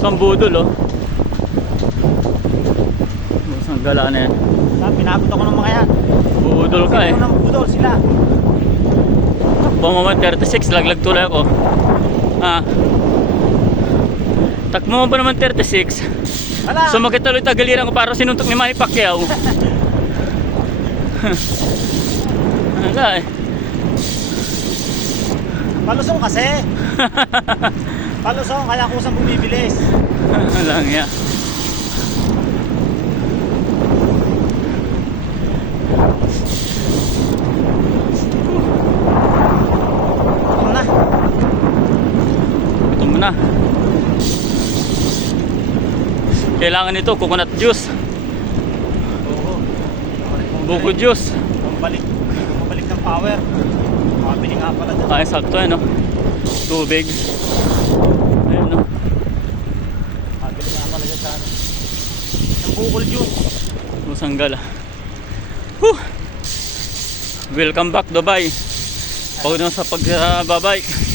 Pambudol oh. Ang gala na yan. Pinabot ako ng mga yan. Budol ka eh. Unang budol sila. Takbo mo 36, laglag tuloy ako. Takbo mo ba naman 36? Wala. Sumakit tuloy tagaliran ko para sinuntok ni Manny Pacquiao. Wala eh. Palusong kasi. Palusong kaya kusang bumibilis. Wala nga. Gutom na. Kailangan nito coconut juice. Oo. Buko juice. Pambalik ng power. Makabili nga pala dyan. Ay, sakto eh, no? Tubig. Ayun, no? Makabili nga pala dyan sa ano. Ang bukol juice. Musanggala. Welcome back, Dubai. Pagod na sa pagbabike.